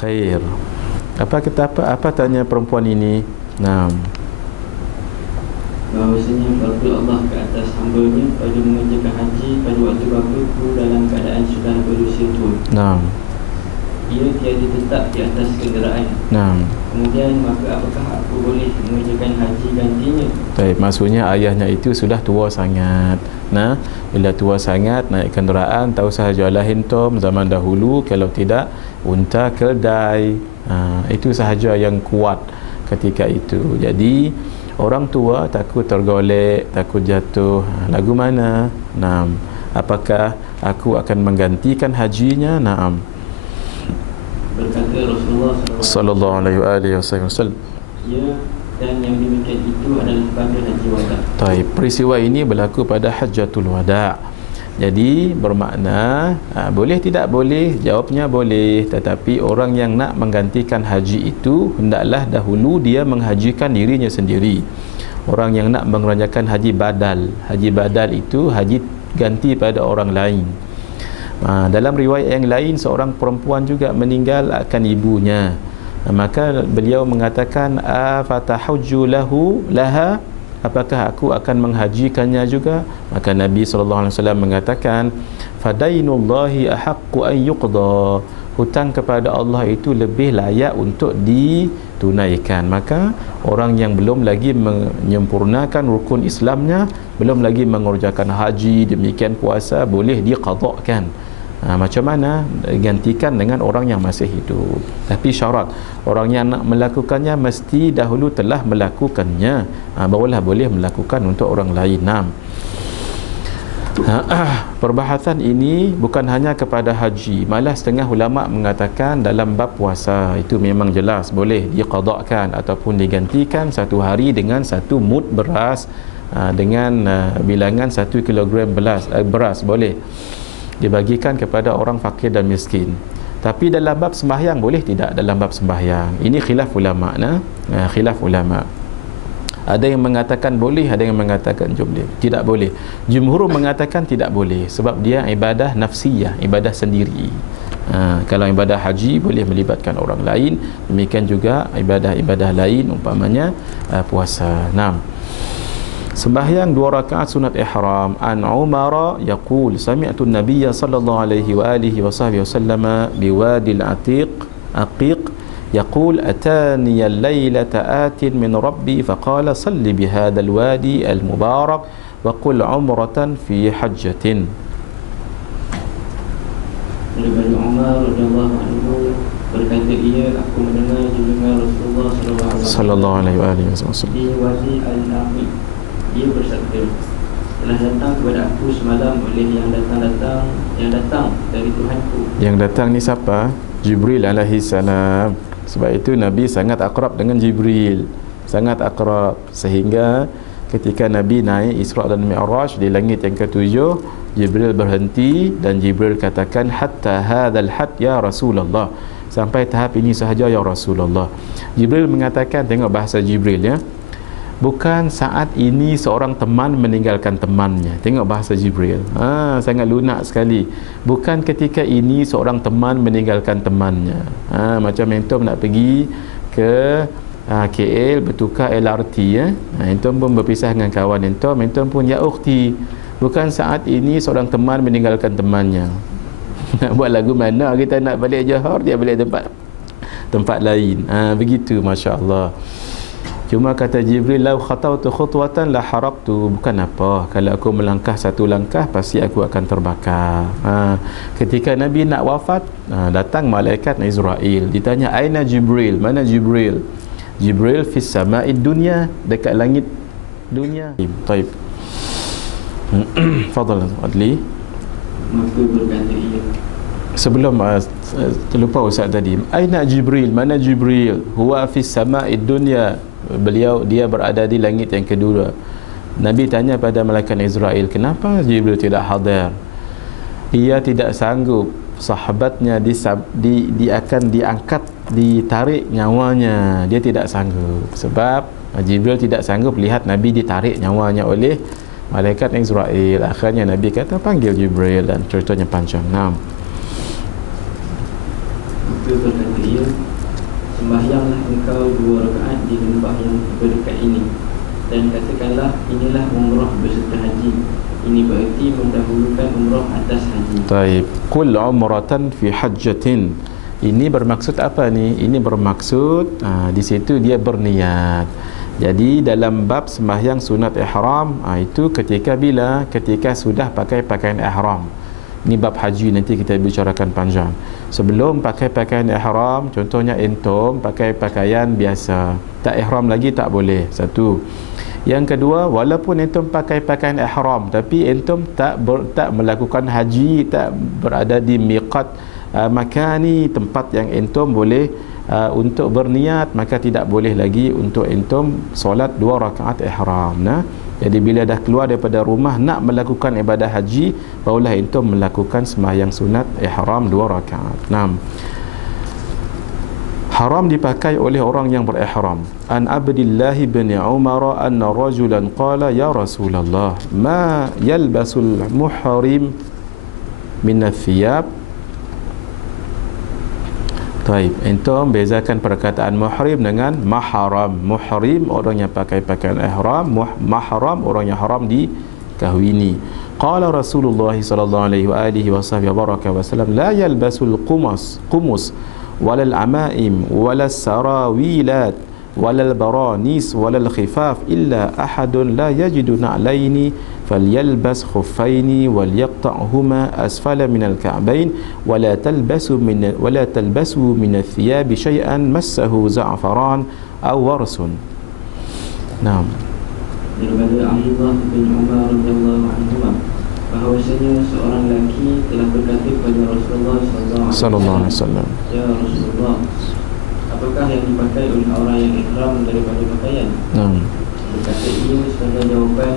Khair. Apa tanya perempuan ini? Nah, bahawasanya fardu Allah ke atas hamba-Nya pada mengerjakan haji pada waktu berapa dalam keadaan sudah berusia tua. nah, Ia tiada tetap di atas kenderaan. nah. Kemudian maka apakah aku boleh mengerjakan haji gantinya? Baik, maksudnya ayahnya itu sudah tua sangat. Nah, bila tua sangat naik kenderaan, tahu sahaja lah hentom zaman dahulu, kalau tidak unta keldai. Itu sahaja yang kuat ketika itu. Jadi orang tua takut tergolek, takut jatuh. Lagu mana? Naam. Apakah aku akan menggantikan hajinya? Naam. Berkata Rasulullah Sallallahu alaihi wasallam. Ya, dan yang demikian itu adalah pada haji wada. Baik, peristiwa ini berlaku pada Hajjatul Wada'. Jadi bermakna boleh tidak boleh? Jawabnya boleh, tetapi orang yang nak menggantikan haji itu hendaklah dahulu dia menghajikan dirinya sendiri. Orang yang nak mengerjakan haji badal itu haji ganti pada orang lain. Dalam riwayat yang lain, seorang perempuan juga meninggal akan ibunya. Maka beliau mengatakan, fatahujju laha, apakah aku akan menghajikannya juga? Maka Nabi SAW mengatakan, fadainullahi ahaqqu an yuqda, hutang kepada Allah itu lebih layak untuk ditunaikan. Maka orang yang belum lagi menyempurnakan rukun Islamnya, belum lagi mengerjakan haji, demikian puasa, boleh diqadakkan. Macam mana? Gantikan dengan orang yang masih hidup. Tapi syarat, orang yang nak melakukannya mesti dahulu telah melakukannya, barulah boleh melakukan untuk orang lain. Perbahasan ini bukan hanya kepada haji, malah setengah ulama mengatakan dalam bab puasa itu memang jelas boleh diqadakkan ataupun digantikan satu hari dengan satu mud beras, dengan bilangan 1 kilogram beras boleh dibagikan kepada orang fakir dan miskin. Tapi dalam bab sembahyang boleh tidak? Dalam bab sembahyang ini khilaf ulama. Khilaf ulama. Ada yang mengatakan boleh, ada yang mengatakan tidak boleh. Jumhur mengatakan tidak boleh sebab dia ibadah nafsiyah, ibadah sendiri. Kalau ibadah haji boleh melibatkan orang lain, demikian juga ibadah-ibadah lain, umpamanya puasa. Sembahyang 2 rakaat sunat ihram. An Umar yaqul sami'tu an-nabiy sallallahu alaihi wa alihi wa sahbihi wasallam biwadi al-atiq yaqul atani al-laylata atin min rabbi faqala salli bihadha al-wadi al-mubarak wa qul umratan fi hajjatin. Dari Umar radhiyallahu anhu berkata, aku mendengar junjungan Rasulullah sallallahu alaihi wasallam di Wadi Al-Atiq. Dia bersabda, telah datang kepada aku semalam oleh yang datang dari Tuhanku. Yang datang ni siapa? Jibril alaihi salam. Sebab itu Nabi sangat akrab dengan Jibril, sangat akrab, sehingga ketika Nabi naik Isra dan Mi'raj di langit yang ke-7, Jibril berhenti dan Jibril katakan, hatta hadzal had ya Rasulullah, sampai tahap ini sahaja ya Rasulullah. Jibril mengatakan, tengok bahasa Jibril ya, bukan saat ini seorang teman meninggalkan temannya. Tengok bahasa Jibril, sangat lunak sekali. Bukan ketika ini seorang teman meninggalkan temannya. Macam entum nak pergi ke KL bertukar LRT ya. Entum pun berpisah dengan kawan entum pun ya ukhti. Bukan saat ini seorang teman meninggalkan temannya. Nak buat lagu mana? Kita nak balik Johor, dia balik tempat lain. Begitu, masya-Allah. Cuma kata Jibril, lau khatautu khutwatan la haraqtu, bukan apa, kalau aku melangkah satu langkah pasti aku akan terbakar. Ketika Nabi nak wafat, datang malaikat Israel, ditanya aina Jibril, mana Jibril? Jibril fis sama'id dunya, dekat langit dunia. Baik. Fadhal Adli. Maka berkata ia, sebelum terlupa Ustaz tadi, aina Jibril, mana Jibril? Huwa fis sama'id dunya, dia berada di langit yang kedua. Nabi tanya pada malaikat Israel, kenapa Jibril tidak hadir? Ia tidak sanggup, sahabatnya akan diangkat, ditarik nyawanya, dia tidak sanggup. Sebab Jibril tidak sanggup lihat Nabi ditarik nyawanya oleh malaikat Israel. Akhirnya Nabi kata, panggil Jibril, dan ceritanya panjang. maka Maka berkata ia, sembahyanglah engkau 2 rakaat di lembah yang berdekat ini, dan katakanlah, inilah umrah beserta haji. Ini berarti mendahulukan umrah atas haji. Taib. Qul umratan fi hajjatin. Ini bermaksud apa ni? Ini bermaksud di situ dia berniat. Jadi dalam bab sembahyang sunat ihram, itu ketika bila? Ketika sudah pakai pakaian ihram. Ini bab haji, nanti kita bicarakan panjang. Sebelum pakai pakaian ihram, contohnya entum pakai pakaian biasa, tak ihram lagi tak boleh. Satu. Yang kedua, walaupun entum pakai pakaian ihram tapi entum tak melakukan haji, tak berada di miqat makani, tempat yang entum boleh untuk berniat, maka tidak boleh lagi untuk entum solat 2 rakaat ihram. Jadi bila dah keluar daripada rumah nak melakukan ibadah haji, barulah entum melakukan sembahyang sunat ihram 2 rakaat. Haram dipakai oleh orang yang berihram. An Abdillah bin Umar anna rajulan qala ya Rasulullah ma yalbasul muhrim min athiyab. Taib, entum bezakan perkataan muhrim dengan mahram. Muhrim orang yang pakai pakaian ihram, mahram orang yang haram dikahwini. Qala Rasulullah sallallahu alaihi wasallam la yalbasul qumus walal amaim walal sarawilat walal baranis walal khifaf illa ahadun la yajidu na'laini falyalbas khuffaini walyaqta'huma asfala minal ka'bain wala talbasu min ath-thiyab shay'an massahu za'faran aw warsun. Naam. Daripada Abdullah bin Umar radhiyallahu anhu bahawasanya seorang lelaki telah berkata kepada Rasulullah sallallahu alaihi wasallam, ya Rasulullah, apakah yang dipakai oleh orang yang ihram daripada pakaian? Berkata ia sebagai jawapan,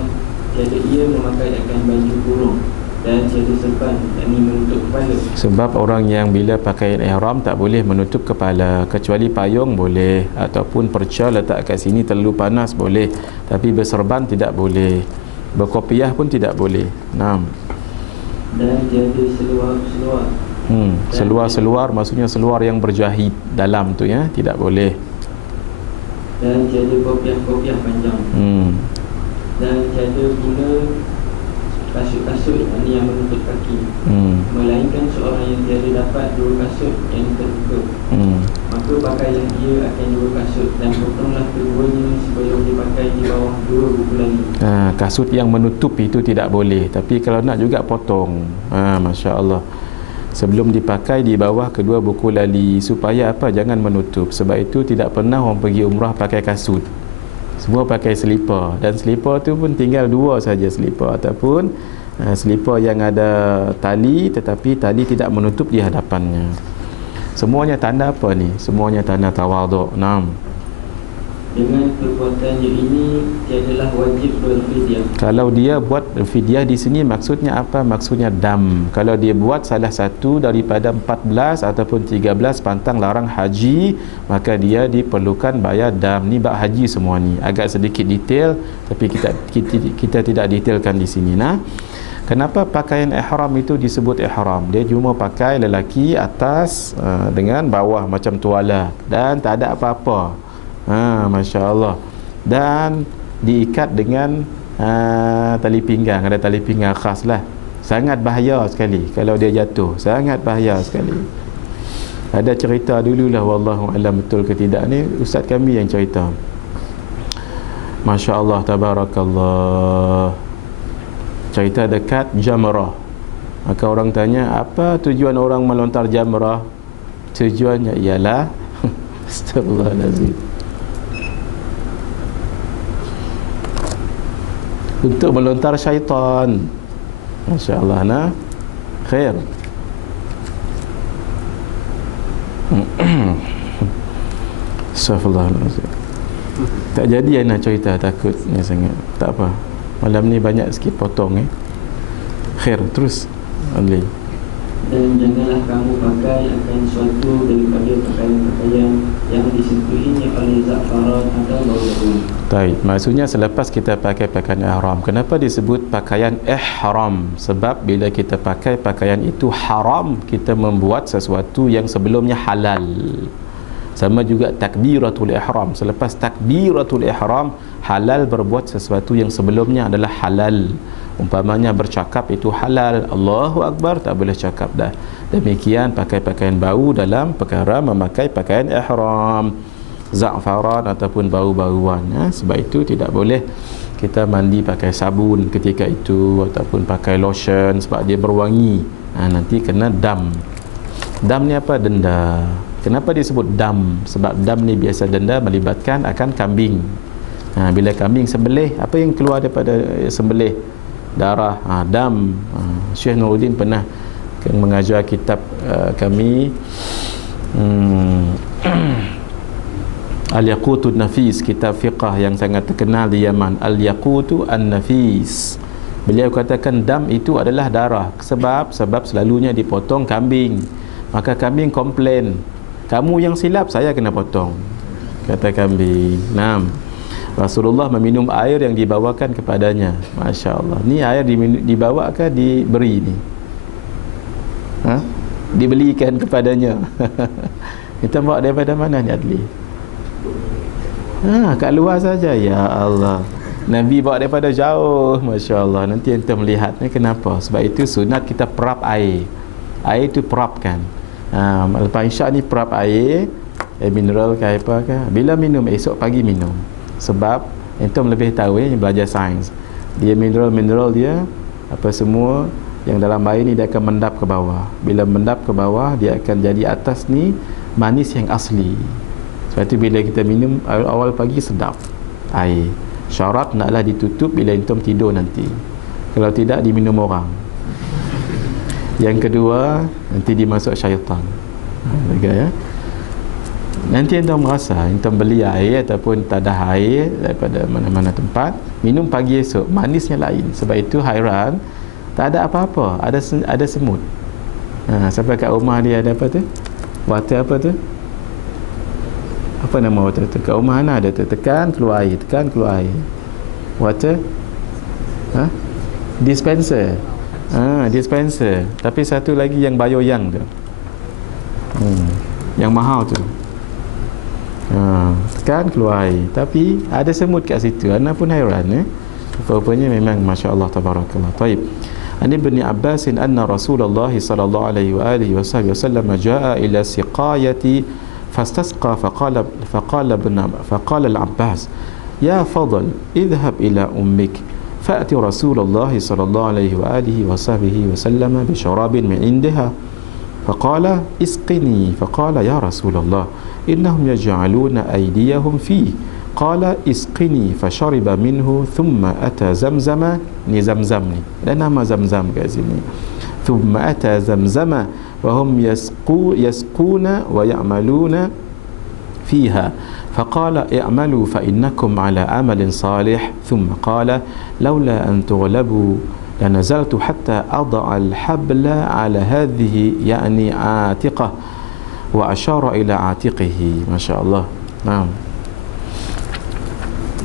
tiada ia memakai akan baju kurung dan tiada serban, yakni menutup kepala. Sebab orang yang bila pakaian ihram tak boleh menutup kepala, kecuali payung boleh, ataupun perca letak kat sini terlalu panas boleh, tapi berserban tidak boleh, berkopiah pun tidak boleh. Dan tiada seluar-seluar. Seluar-seluar maksudnya seluar yang berjahit dalam tu ya, tidak boleh. Dan tiada kopiah-kopiah panjang. Dan tiada pula kasut-kasut yang menutup kaki. Melainkan seorang yang tiada dapat 2 kasut yang terbuka. Maka pakailah dia akan 2 kasut dan potonglah keduanya sebelum dipakai di bawah 2 buku lali. Kasut yang menutup itu tidak boleh, tapi kalau nak juga potong. Masya Allah. Sebelum dipakai di bawah kedua buku lali, supaya apa? Jangan menutup. Sebab itu tidak pernah orang pergi umrah pakai kasut. Semua pakai selipar, dan selipar tu pun tinggal 2 saja selipar, ataupun selipar yang ada tali tetapi tali tidak menutup di hadapannya. Semuanya tanda apa ni? Semuanya tanda tawaduk. Dengan perbuatannya ini tiadalah wajib berfidyah. Kalau dia buat fidyah di sini maksudnya apa? Maksudnya dam. Kalau dia buat salah satu daripada 14 ataupun 13 pantang larang haji, maka dia diperlukan bayar dam. Ni bab haji semua ni. Agak sedikit detail, tapi kita tidak detailkan di sini. Kenapa pakaian ihram itu disebut ihram? Dia cuma pakai lelaki atas dengan bawah macam tuala, dan tak ada apa-apa. Masya Allah. Dan diikat dengan tali pinggang. Ada tali pinggang khas lah. Sangat bahaya sekali kalau dia jatuh. Sangat bahaya sekali. Ada cerita dululah, wallahu alam betul ke tidak ni, ustaz kami yang cerita. Masya Allah, tabarakallah. Cerita dekat jamrah. Maka orang tanya, apa tujuan orang melontar jamrah? Tujuannya ialah astagfirullahalazim, untuk melontar syaitan. Masya Allah. Khair. Astagfirullahalazim. Tak jadi yang nak cerita, takutnya sangat. Tak apa, malam ni banyak sikit potong. Khair, terus Ali. Dan janganlah kamu pakai akan suatu daripada pakaian-pakaian yang disentuhinya oleh za'faran atau bau jarum. Baik, maksudnya selepas kita pakai pakaian ihram. Kenapa disebut pakaian ihram? Sebab bila kita pakai pakaian itu haram kita membuat sesuatu yang sebelumnya halal. Sama juga takbiratul ihram. Selepas takbiratul ihram, halal berbuat sesuatu yang sebelumnya adalah halal. Umpamanya bercakap itu halal, Allahu Akbar, tak boleh cakap dah. Demikian pakai pakaian bau dalam perkara memakai pakaian ihram, za'faran ataupun bau-bauan ya. Sebab itu tidak boleh kita mandi pakai sabun ketika itu ataupun pakai lotion sebab dia berwangi. Nanti kena dam. Dam ni apa? Denda. Kenapa disebut dam? Sebab dam ni biasa denda melibatkan akan kambing. Bila kambing sembelih, apa yang keluar daripada sembelih? Darah, dam. Syekh Nuruddin pernah mengajar kitab kami Al-Yaqutul Nafis, kitab fiqah yang sangat terkenal di Yaman. Al-Yaqutu An-Nafis. Beliau katakan dam itu adalah darah. Sebab selalunya dipotong kambing. Maka kambing komplain, kamu yang silap, saya kena potong, kata kambing. Rasulullah meminum air yang dibawakan kepadanya. Masya Allah. Ni air dibawa ke diberi ni? Dibelikan kepadanya. Kita bawa daripada mana ni Adli? Kat luar saja. Ya Allah, Nabi bawa daripada jauh. Masya Allah. Nanti ente melihat ni kenapa? Sebab itu sunat kita perap air. Air tu perapkan. Lepas isyak ni perap air, mineral ke apa ke. Bila minum, esok pagi minum. Sebab entum lebih tahu yang belajar sains. Dia mineral dia apa semua yang dalam air ni dia akan mendap ke bawah. Bila mendap ke bawah, dia akan jadi atas ni manis yang asli. Sebab itu bila kita minum awal pagi sedap air. Syarat naklah ditutup bila entum tidur nanti. Kalau tidak diminum orang. Yang kedua, nanti dimasuk syaitan. Ya. Nanti entum merasa entum beli air ataupun tadah air daripada mana-mana tempat, minum pagi esok, manisnya lain. Sebab itu hairan, tak ada apa-apa, ada semut. Sampai kat rumah dia ada apa tu? Water apa tu? Apa nama water tu? Kat rumah mana ada tu? Tekan keluar air, tekan keluar air. Water? Dispenser. Dispenser. Tapi satu lagi yang Bayoyang tu. Yang mahal tu. Tekan keluar air. Tapi ada semut kat situ. Ana pun hairan Rupanya memang masya-Allah tabarakallah. Baik. Ani bin Abbas anna Rasulullah sallallahu alaihi wa alihi wasallam jaa ila siqayati fastasqa faqala al-Abbas ya Fadl idhhab ila ummik fa'ti Rasulullah sallallahu alaihi wa alihi wasallam bi sharabin min indha faqala isqini faqala ya Rasulullah innahum yaj'aluna aydiyahum fi qala isqini fashariba minhu thumma ata zamzama ni zamzam ni dan nama zamzam kat sini thumma ata zamzama wa hum yasquna wa ya'maluna fiha فقال اعملوا فإنكم على عمل صالح ثم قال لولا أن تغلبوا لنزلت حتى أضع الحبل على هذه يعني عاتقة وأشار إلى عاتقه ما شاء الله. نعم.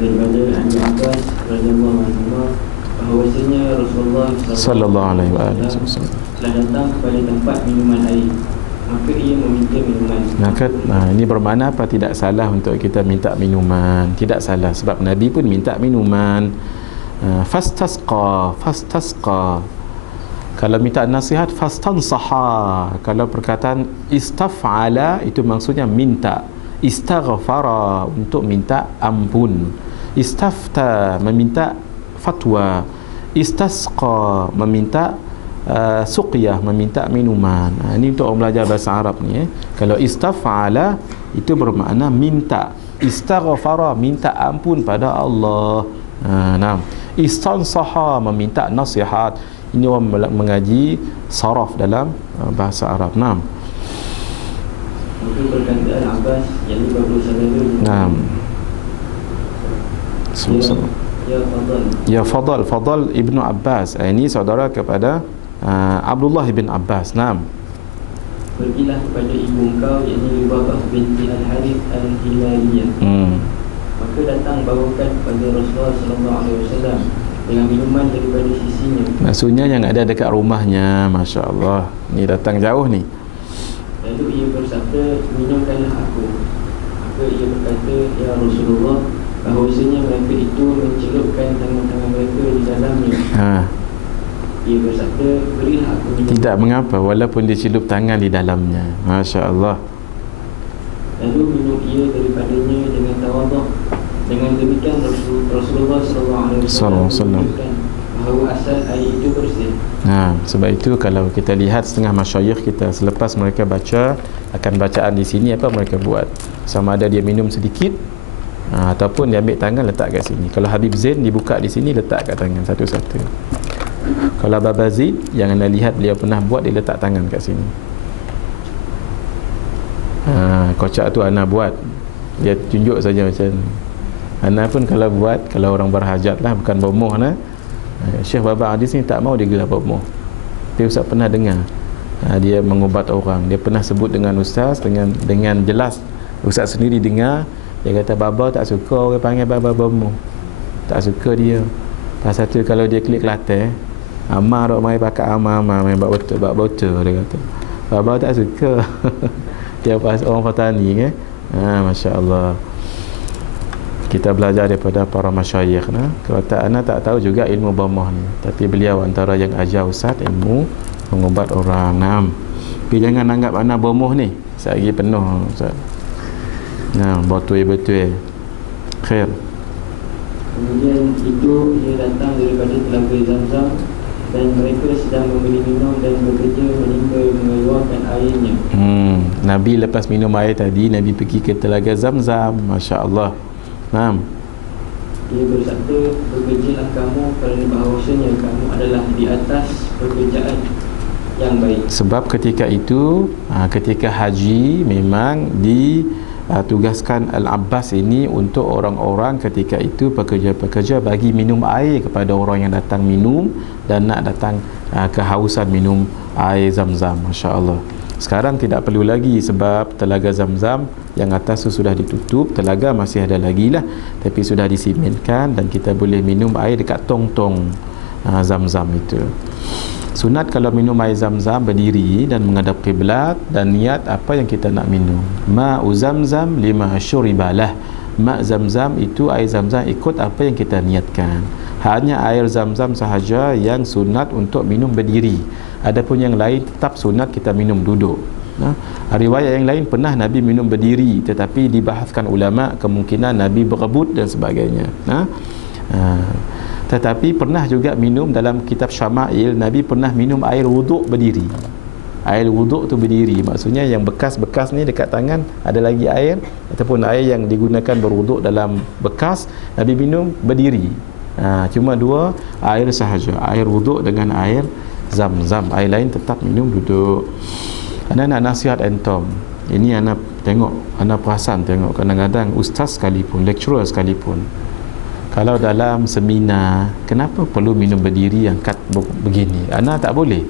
Daripada Abu Abbas radhiyallahu anhu bahawasanya Rasulullah sallallahu alaihi wasallam telah datang kepada tempat minuman air, maka ia meminta minuman. Ini bermakna apa? Tidak salah untuk kita minta minuman. Tidak salah sebab Nabi pun minta minuman. Fastasqa. Kalau minta nasihat fastansaha. Kalau perkataan istaf'ala itu maksudnya minta. Istaghfara untuk minta ampun. Istafta meminta fatwa. Istasqa meminta suqyah, meminta minuman. Ini untuk orang belajar bahasa Arab ni. Kalau istaf'ala itu bermakna minta. Istaghfara minta ampun pada Allah. Istansaha meminta nasihat. Ini orang mengaji saraf dalam bahasa Arab. Maka perkataan Abbas yang baru sahaja. Ya Fadl Ibnu Abbas. Ini saudara kepada Abdullah bin Abbas. pergilah kepada ibu engkau, yakni Lubabah binti Al-Harith Al-Hilaliyah. Maka datang bawakan kepada Rasulullah SAW dengan minuman daripada sisinya. Maksudnya yang ada dekat rumahnya. Masya Allah, ni datang jauh ni. Lalu ia bersabda, minumkanlah aku. Maka ia berkata, ya Rasulullah, bahawasanya mereka itu mencelupkan tangan-tangan mereka di dalamnya. Ia bersabda, berilah aku minum. Tidak mengapa walaupun dia celup tangan di dalamnya. Masya Allah. Lalu minum ia daripadanya dengan tawaduk. Dengan demikian Rasulullah SAW menunjukkan bahawa asal air itu bersih. Sebab itu kalau kita lihat setengah masyayikh kita selepas mereka baca akan bacaan di sini, apa mereka buat, sama ada dia minum sedikit ataupun dia ambil tangan letak kat sini. Kalau Habib Zain dibuka di sini, letak kat tangan satu-satu. Kalau Baba Zaid yang anda lihat beliau pernah buat, dia letak tangan kat sini. Kocak tu Ana buat, dia tunjuk saja macam ni. Ana pun kalau buat, kalau orang berhajat lah, bukan bomoh lah. Syekh Baba Adis ni tak mau dia gelar bomoh. Dia Ustaz pernah dengar dia mengubat orang. Dia pernah sebut dengan Ustaz dengan jelas. Ustaz sendiri dengar. Dia kata Baba tak suka orang panggil Baba bomoh. Tak suka dia. Pasal tu kalau dia klik Kelantan, Amar dok mai pakai Amar main bak botol dia kata. Baba tak suka. Dia pas orang petani kan. Masya Allah. Kita belajar daripada para masyayikh. Kalau tak, Ana tak tahu juga ilmu bomoh ni, tapi beliau antara yang ajar Ustaz ilmu mengubat orang. Tapi jangan anggap Ana bomoh ni. Saya lagi penuh Ustaz. Betul-betul. Khair. Kemudian itu ia datang daripada Telaga Zamzam, dan mereka sedang membeli minum dan bekerja mengeluarkan airnya. Nabi lepas minum air tadi, Nabi pergi ke Telaga Zamzam. Masya Allah. Ia bersabda, bekerjalah kamu kerana bahawasanya kamu adalah di atas pekerjaan yang baik. Sebab ketika itu, ketika haji memang ditugaskan Al-Abbas ini untuk orang-orang ketika itu pekerja-pekerja bagi minum air kepada orang yang datang minum dan nak datang kehausan minum air Zamzam. Masya Allah. Sekarang tidak perlu lagi sebab Telaga Zamzam yang atas tu sudah ditutup, telaga masih ada lagi lah, tapi sudah disimenkan dan kita boleh minum air dekat tong-tong Zamzam itu. Sunat kalau minum air Zamzam berdiri dan menghadap kiblat dan niat apa yang kita nak minum. Ma'u Zamzam lima syuribalah. Ma' Zamzam itu air Zamzam ikut apa yang kita niatkan. Hanya air Zamzam sahaja yang sunat untuk minum berdiri. Adapun yang lain tetap sunat kita minum duduk. Riwayat yang lain pernah Nabi minum berdiri, tetapi dibahaskan ulama kemungkinan Nabi berebut dan sebagainya. Tetapi pernah juga minum dalam kitab Syama'il, Nabi pernah minum air wuduk berdiri. Air wuduk tu berdiri, maksudnya yang bekas-bekas ni dekat tangan ada lagi air, ataupun air yang digunakan berwuduk dalam bekas, Nabi minum berdiri. Cuma dua air sahaja, air wuduk dengan air Zamzam. Air lain tetap minum duduk. Ana nak nasihat entom. Ini ana tengok, ana perasan tengok kadang-kadang ustaz sekalipun, lecturer sekalipun, kalau dalam seminar, kenapa perlu minum berdiri angkat begini? Ana tak boleh.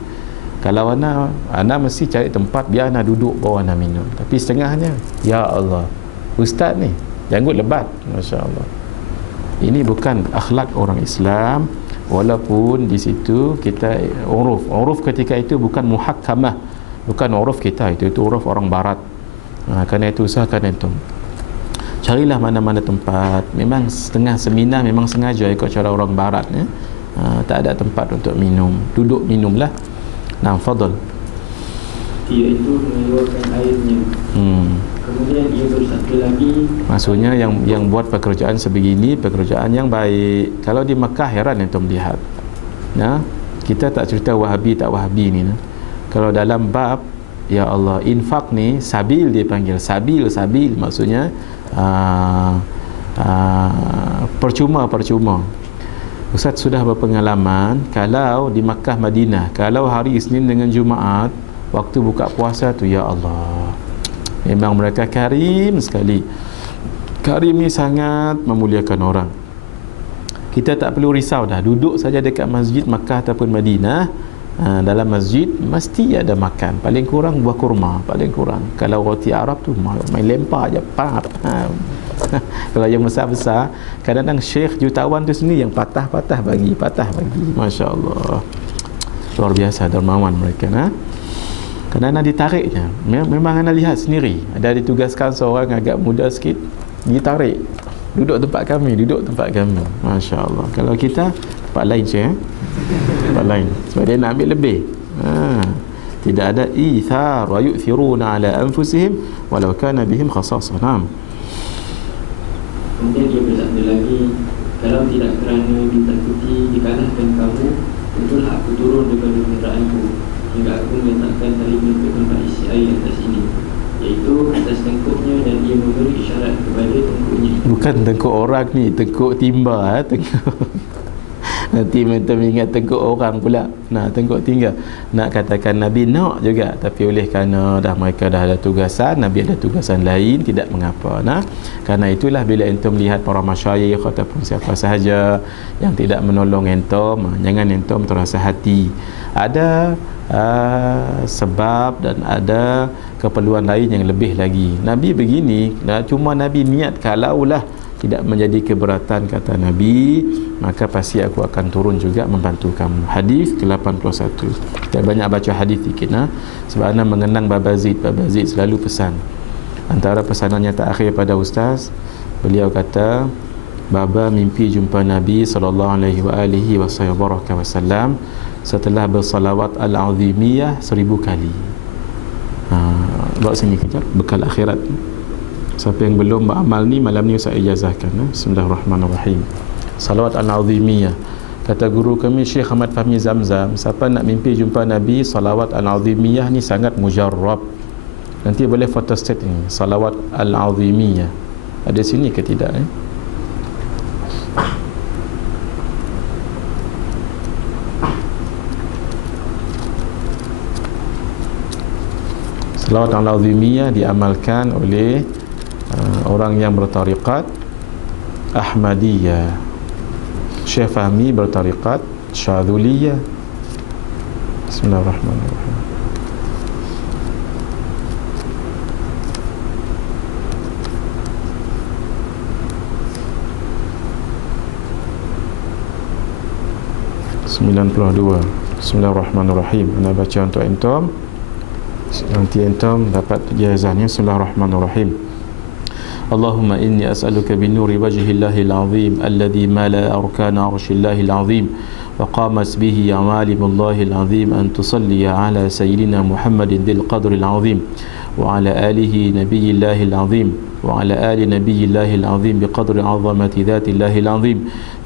Kalau ana mesti cari tempat biar ana duduk bawa ana minum. Tapi setengahnya, ya Allah, ustaz ni janggut lebat, masya-Allah. Ini bukan akhlak orang Islam. Walaupun di situ kita uruf ketika itu bukan muhakkamah, bukan uruf kita, itu uruf orang barat. Kerana itu usahakan itu carilah mana-mana tempat. Memang setengah seminar memang sengaja ikut cara orang barat ya. Tak ada tempat untuk minum, duduk minumlah. Fadal. Iaitu mengeluarkan airnya. Kemudian ia bersabda lagi, maksudnya yang buat pekerjaan sebegini pekerjaan yang baik. Kalau di Mekah heran yang melihat. Kita tak cerita Wahabi tak Wahabi ni. Kalau dalam bab ya Allah infak ni sabil dia panggil, sabil maksudnya percuma. Ustaz sudah berpengalaman kalau di Makkah Madinah, kalau hari Isnin dengan Jumaat waktu buka puasa tu, ya Allah, memang mereka karim sekali. Karim ni sangat memuliakan orang. Kita tak perlu risau dah, duduk saja dekat masjid Makkah ataupun Madinah, dalam masjid mesti ada makan, paling kurang buah kurma, paling kurang. Kalau roti Arab tu main lempar je, kalau yang besar-besar, kadang-kadang syekh jutawan tu sendiri yang patah-patah bagi, Masya Allah, luar biasa dermawan mereka. Kadang-kadang ditariknya, memang anda lihat sendiri, ada ditugaskan seorang agak muda sikit, ditarik, duduk tempat kami. Masya Allah. Kalau kita tempat lain je, tempat lain, sebab dia nak ambil lebih. Tidak ada ithar wa yu'thiruna ala anfusihim walau kana bihim khasasah. Kemudian dia bersabda lagi, kalau tidak kerana ditakuti dikalahkan kamu, tentulah aku turun daripada kenderaanku hingga aku meletakkan tali untuk tempat isi air atas ini, iaitu atas tengkuknya, dan dia memberi isyarat kepada tengkuknya. Bukan tengkuk orang ni, tengkuk timba, nanti minta ingat tengkuk orang pula. Tengkuk tinggal. Nak katakan Nabi nak juga, tapi oleh kerana mereka dah ada tugasan, Nabi ada tugasan lain, tidak mengapa. Karena itulah bila entum melihat para masyayikh ataupun siapa sahaja yang tidak menolong entum, jangan entum terasa hati. Ada sebab dan ada keperluan lain yang lebih lagi. Nabi begini, cuma Nabi niat kalaulah tidak menjadi keberatan, kata Nabi, maka pasti aku akan turun juga membantu kamu. Hadis ke-81. Kita banyak baca hadis sikit, sebab anda mengenang Baba Zid. Baba Zid selalu pesan. Antara pesanannya terakhir pada ustaz, beliau kata, Baba mimpi jumpa Nabi sallallahu alaihi wasallam setelah bersalawat al-azimiyah 1000 kali. Bawa sini kejap, bekal akhirat. Siapa yang belum beramal ni, malam ni saya ijazahkan. Bismillahirrahmanirrahim. Salawat al-azimiyah. Kata guru kami Syekh Ahmad Fahmi Zamzam, siapa nak mimpi jumpa Nabi, salawat al-azimiyah ni sangat mujarrab. Nanti boleh photostat ni, salawat al-azimiyah. Ada sini ke tidak? Salawat al-azimiyah diamalkan oleh orang yang bertariqat Ahmadiyah. Syekh Fahmi bertariqat Syadzuliyah. Bismillahirrahmanirrahim. Bismillahirrahmanirrahim. Anda baca untuk entom, nanti entom dapat ijazahnya. Bismillahirrahmanirrahim. اللهم إني أسألك بنور وجه الله العظيم الذي ملأ أركان عرش الله العظيم وقامت به عوالم الله العظيم أن تصلي على سيدنا محمد ذي القدر العظيم وعلى آله نبي الله العظيم وعلى آل نبي الله العظيم بقدر عظمة ذات الله العظيم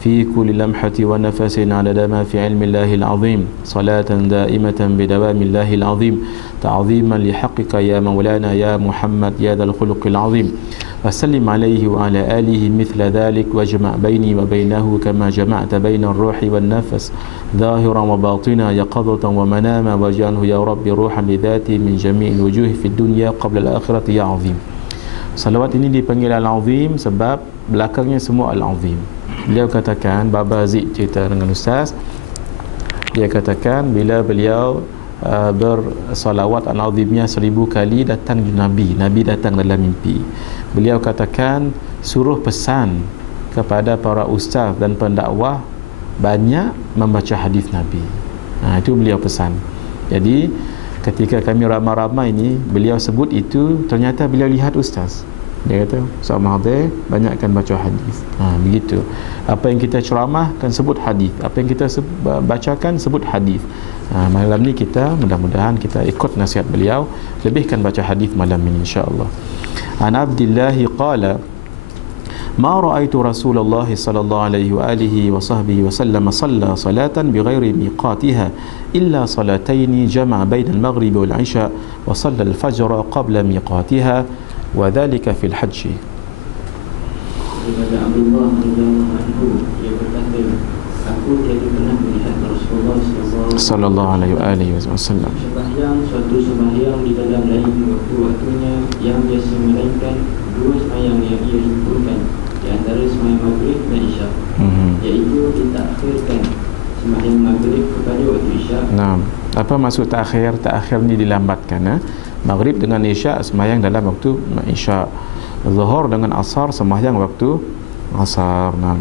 في كل لمحة ونفس عدد ما في علم الله العظيم صلاة دائمة بدوام الله العظيم تعظيما لحقك يا مولانا يا محمد يا ذا الخلق العظيم وسلم عليه وعلى آله مثل ذلك واجمع بيني وبينه كما جمعت بين الروح والنفس ظاهرا وباطنا يقظة ومناما واجعله يا رب روحا لذاتي من جميع الوجوه في الدنيا قبل الآخرة يا عظيم. Salawat ini dipanggil Al-Azim sebab belakangnya semua Al-Azim. Beliau katakan, Baba Zid cerita dengan ustaz, dia katakan bila beliau bersalawat Al-Azimnya 1000 kali datang Nabi datang dalam mimpi. Beliau katakan suruh pesan kepada para ustaz dan pendakwah banyak membaca hadis Nabi. Itu beliau pesan. Jadi ketika kami ramai-ramai ini, beliau sebut itu, ternyata beliau lihat ustaz. Dia kata, Ustaz Mahathir banyakkan baca hadis. Begitu. Apa yang kita ceramah kan sebut hadis, apa yang kita bacakan sebut hadis. Malam ni kita mudah-mudahan kita ikut nasihat beliau, lebihkan baca hadis malam ini insya-Allah. An Abdullah qala ما رأيت رسول الله صلى الله عليه وآله وصحبه وسلم صلى صلاة بغير ميقاتها إلا صلاتين جمع بين المغرب والعشاء وصلى الفجر قبل ميقاتها وذلك في الحج. Daripada Abdullah radhiyallahu anhu, dia berkata, aku tiada pernah melihat Rasulullah sallallahu alaihi wasallam sembahyang suatu sembahyang di dalam lain waktu-waktunya yang biasa, melainkan dua sembahyang yang ia jumpunkan di antara sembahyang maghrib dan isyak, iaitu ditakhirkan sembahyang maghrib kepada waktu isyak. Nah, apa maksud takhir? Takhir ni dilambatkan. Maghrib dengan isyak sembahyang dalam waktu isyak. Zuhur dengan asar sembahyang waktu asar. Nah.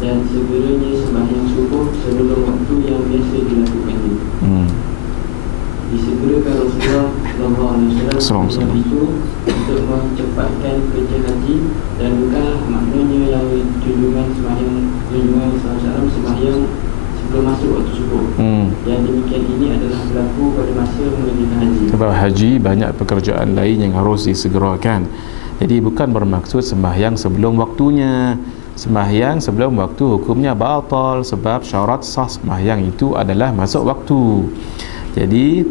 Dan segera sembahyang subuh sebelum waktu yang biasa dilakukannya. Disegerakan Rasulullah SAW itu untuk mencepatkan kerja haji, dan bukan maknanya yang junjungan SAW sembahyang sebelum masuk waktu subuh. Yang demikian ini adalah berlaku pada masa menunaikan haji. Sebab haji banyak pekerjaan lain yang harus disegerakan. Jadi bukan bermaksud sembahyang sebelum waktunya. Sembahyang sebelum waktu hukumnya batal, sebab syarat sah sembahyang itu adalah masuk waktu. Jadi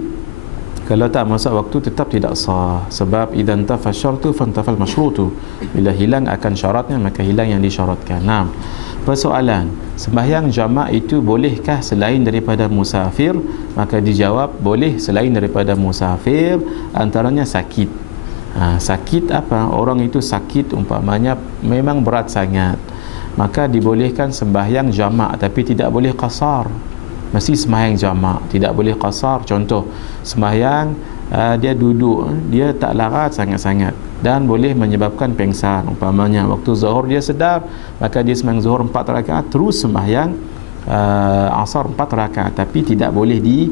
kalau tak masuk waktu tetap tidak sah, sebab idan tafasyartu fantafal masyrutu. Bila hilang akan syaratnya maka hilang yang disyaratkan. Nah, persoalan sembahyang jamak itu bolehkah selain daripada musafir? Maka dijawab boleh selain daripada musafir, antaranya sakit. Sakit apa? Orang itu sakit umpamanya memang berat sangat, maka dibolehkan sembahyang jamak, tapi tidak boleh qasar. Mesti sembahyang jamak, tidak boleh qasar. Contoh, sembahyang dia duduk, dia tak larat sangat-sangat dan boleh menyebabkan pengsan. Umpamanya waktu zuhur dia sedar, maka dia sembahyang zuhur 4 rakaat, terus sembahyang asar 4 rakaat, tapi tidak boleh di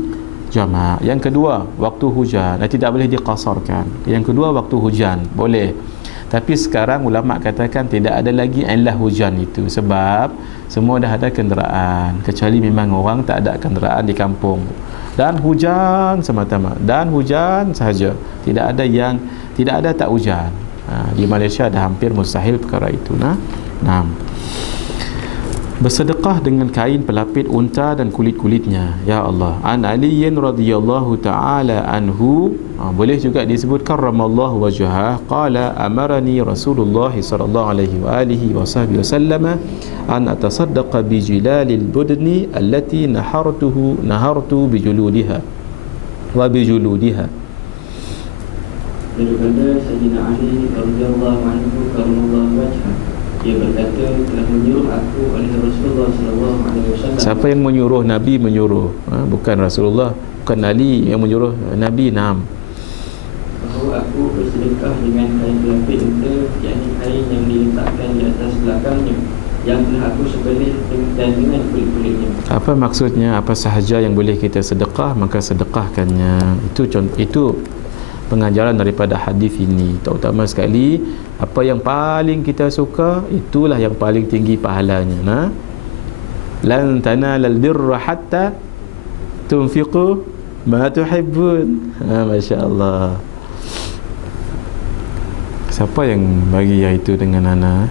jamak. Yang kedua, waktu hujan, tidak boleh diqasarkan. Yang kedua, waktu hujan boleh. Tapi sekarang ulama katakan tidak ada lagi illah hujan itu, sebab semua dah ada kenderaan, kecuali memang orang tak ada kenderaan di kampung, dan hujan semata-mata, dan hujan sahaja, tidak ada tak hujan. Di Malaysia dah hampir mustahil perkara itu. Nah, bersedekah dengan kain pelapis unta dan kulit-kulitnya. Ya Allah. An Ali radhiyallahu taala anhu, boleh juga disebut karramallahu wajhah, qala amarani Rasulullah sallallahu alaihi wa alihi wasallam an atasaddaqa bi jilalil budni allati nahartu bi juludiha wa bi juludiha. Daripada Sayyidina Ali radhiyallahu anhu karramallahu wajhah, dia berkata, telah menyuruh aku oleh Rasulullah SAW. Siapa yang menyuruh? Nabi menyuruh, bukan Rasulullah, bukan Ali yang menyuruh, Nabi. Naam. Bahawa aku bersedekah dengan kain pelapis unta, yakni kain yang diletakkan di atas belakangnya, yang telah aku sebelih dan dengan kulit-kulitnya. Apa maksudnya? Apa sahaja yang boleh kita sedekah, maka sedekahkannya. Itu pengajaran daripada hadis ini. Terutama sekali, apa yang paling kita suka, itulah yang paling tinggi pahalanya. Lan tanalal birra hatta tunfiqu ma tuhibbun. Masya-Allah. Siapa yang bagi itu dengan Ana?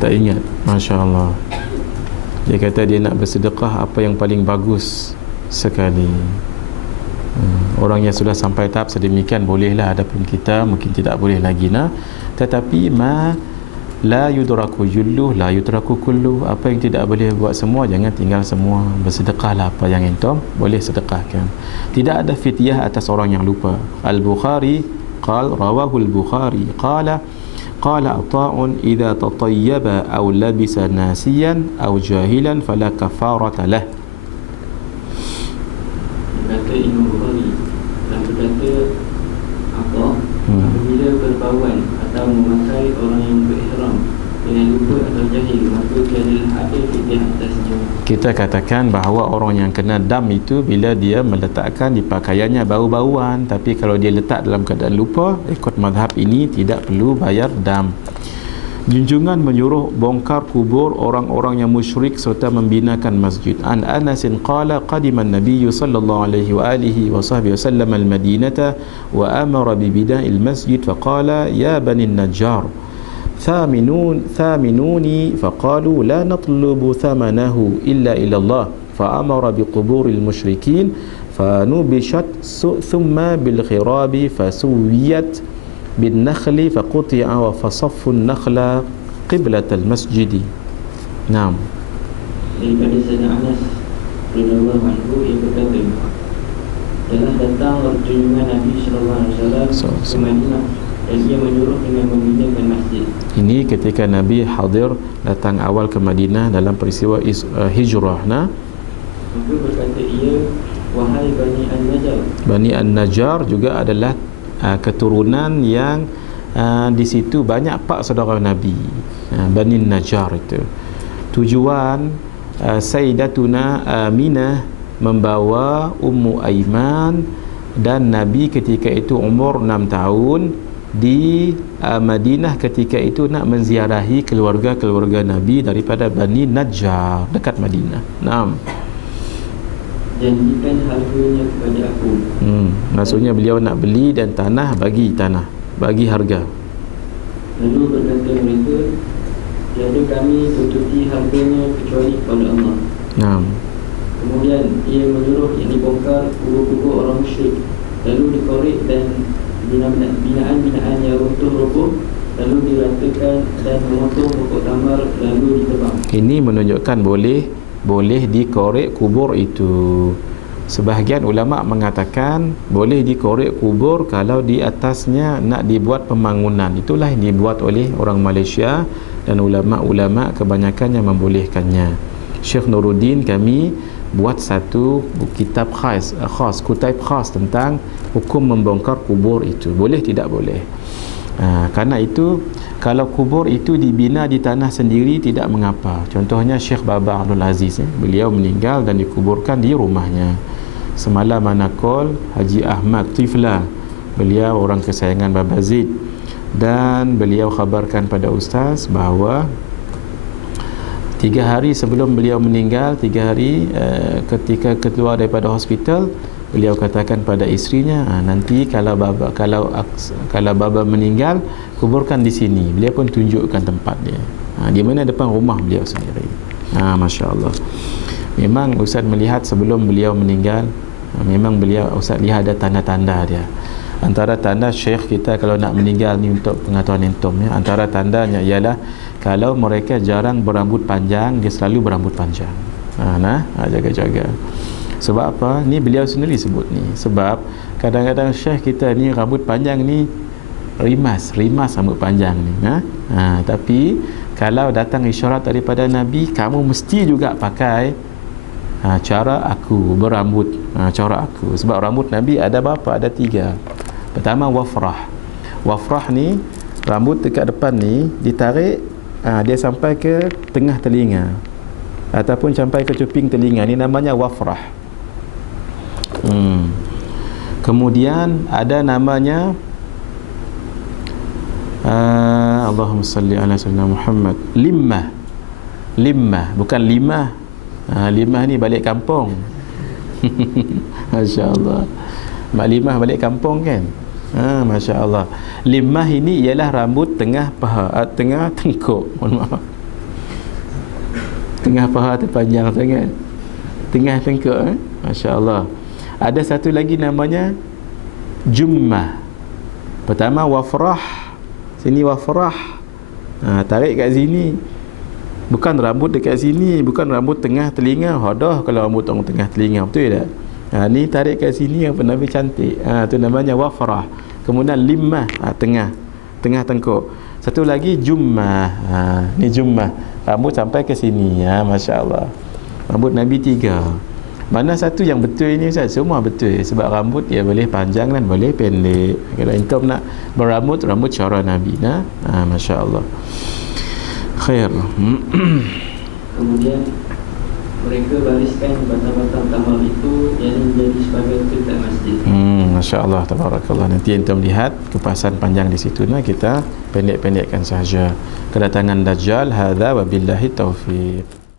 Tak ingat. Masya-Allah. Dia kata dia nak bersedekah apa yang paling bagus sekali. Orang yang sudah sampai tahap sedemikian bolehlah, adapun kita mungkin tidak boleh lagi. Tetapi ma la yudraku julluh la yudraku kulluh, apa yang tidak boleh buat semua jangan tinggal semua. Bersedekahlah apa yang entum boleh sedekahkan. Tidak ada fidyah atas orang yang lupa. Al-Bukhari rawahu al-Bukhari qala Ata'un idza tatayyaba aw labisa nasiyan aw jahilan fala kafarata lah. Kata Imam Bukhari dan berkata apabila berbauan atau memakai orang yang berihram dengan lupa atau jahil, maka tiadalah ada fidyah atasnya. Kita katakan bahawa orang yang kena dam itu bila dia meletakkan di pakaiannya bau-bauan, tapi kalau dia letak dalam keadaan lupa, ikut mazhab ini tidak perlu bayar dam. Junjungan menyuruh bongkar kubur orang-orang yang musyrik serta membinakan masjid. An Anas qala qadima an-nabiy sallallahu alaihi wa alihi wa sahbihi wasallam al-Madinata wa amara bi bida'il masjid faqala ya bani an-Najjar ثامنوني فقالوا لا نطلب ثمنه إلا إلى الله فأمر بقبور المشركين فنبشت ثم بالخراب فسويت بالنخل فقطع وفصف النخل قبلة المسجد. نعم. Daripada Sayyidina Anas radhiyallahu anhu, ia berkata, telah datang junjungan Nabi sallallahu alaihi wasallam ke Madinah dan ia menyuruh dengan membinakan masjid. Ini ketika Nabi hadir datang awal ke Madinah dalam peristiwa hijrah. Nah, maka berkata ia, wahai Bani An-Najjar. Bani An-Najjar juga adalah keturunan yang di situ banyak pak saudara Nabi. Bani An-Najjar itu. Tujuan Sayyidatuna Aminah membawa Ummu Aiman dan Nabi ketika itu umur 6 tahun di Madinah ketika itu nak menziarahi keluarga-keluarga Nabi daripada Bani Najjar dekat Madinah. Naam. Janjikan harganya kepada aku. Maksudnya beliau nak beli dan bagi harga. Lalu berkata mereka, tiada kami tutupi harganya kecuali kepada Allah. Naam. Kemudian ia menyuruh yang dibongkar kubur-kubur orang musyrik, lalu dikorek dan binaan-binaan yang runtuh roboh, lalu diratakan dan memotong pokok tamar, lalu ditebang. Ini menunjukkan boleh dikorek kubur itu. Sebahagian ulama mengatakan boleh dikorek kubur kalau di atasnya nak dibuat pembangunan. Itulah yang dibuat oleh orang Malaysia dan ulama-ulama kebanyakannya membolehkannya. Syekh Nuruddin kami buat satu kitab kutub khas tentang hukum membongkar kubur itu. Boleh tidak boleh. Karena itu kalau kubur itu dibina di tanah sendiri tidak mengapa. Contohnya Syekh Baba Abdul Aziz, beliau meninggal dan dikuburkan di rumahnya. Semalam manakol Haji Ahmad Tifla, beliau orang kesayangan Baba Zid, dan beliau khabarkan pada ustaz bahawa 3 hari sebelum beliau meninggal, 3 hari ketika keluar daripada hospital, beliau katakan pada isterinya, nanti kalau baba meninggal, kuburkan di sini. Beliau pun tunjukkan tempat dia. Di mana depan rumah beliau sendiri. Masya-Allah. Memang ustaz melihat sebelum beliau meninggal, memang ustaz lihat ada tanda-tanda dia. Antara tanda syekh kita kalau nak meninggal ni untuk pengetahuan antum ya, antara tandanya ialah kalau mereka jarang berambut panjang, dia selalu berambut panjang. Jaga-jaga. Sebab apa? Ni beliau sendiri sebut ni. Sebab kadang-kadang syekh kita ni rambut panjang ni rimas rambut panjang ni. Tapi kalau datang isyarat daripada Nabi, kamu mesti juga pakai cara aku berambut, cara aku. Sebab rambut Nabi ada berapa? Ada 3. Pertama wafrah. Wafrah ni rambut dekat depan ni ditarik, dia sampai ke tengah telinga ataupun sampai ke cuping telinga, ni namanya wafrah. Kemudian ada namanya Allahumma salli ala sayyidina Muhammad, limmah, bukan limah. Limah ni balik kampung. Masya-Allah. Mak limah balik kampung kan? Masya-Allah. Limmah ini ialah rambut tengah paha, tengah tengkuk. Mohon maaf. Tengah paha tu panjang sangat. Tengah tengkuk. Masya-Allah. Ada satu lagi namanya jummah. Pertama wafrah. Sini wafrah. Tarik kat sini. Bukan rambut dekat sini, bukan rambut tengah telinga. Hadah kalau rambut tengah telinga, betul tak? Ni tarik kat sini apa Nabi cantik. Tu namanya wafrah. Kemudian limmah, tengah tengkuk. Satu lagi jummah. Ni jummah. Rambut sampai ke sini. Masya-Allah. Rambut Nabi 3. Mana satu yang betul ini Ustaz? Semua betul. Sebab rambut dia boleh panjang dan boleh pendek. Kalau antum nak berambut, rambut cara Nabi. Masya-Allah. Khair. Kemudian mereka bariskan batang-batang tamar itu yang menjadi sebagai tetap masjid. Masya-Allah, tabarakallah. Nanti antum lihat kupasan panjang di situ. Kita pendek-pendekkan sahaja. Kedatangan Dajjal, hadza wa billahi taufiq.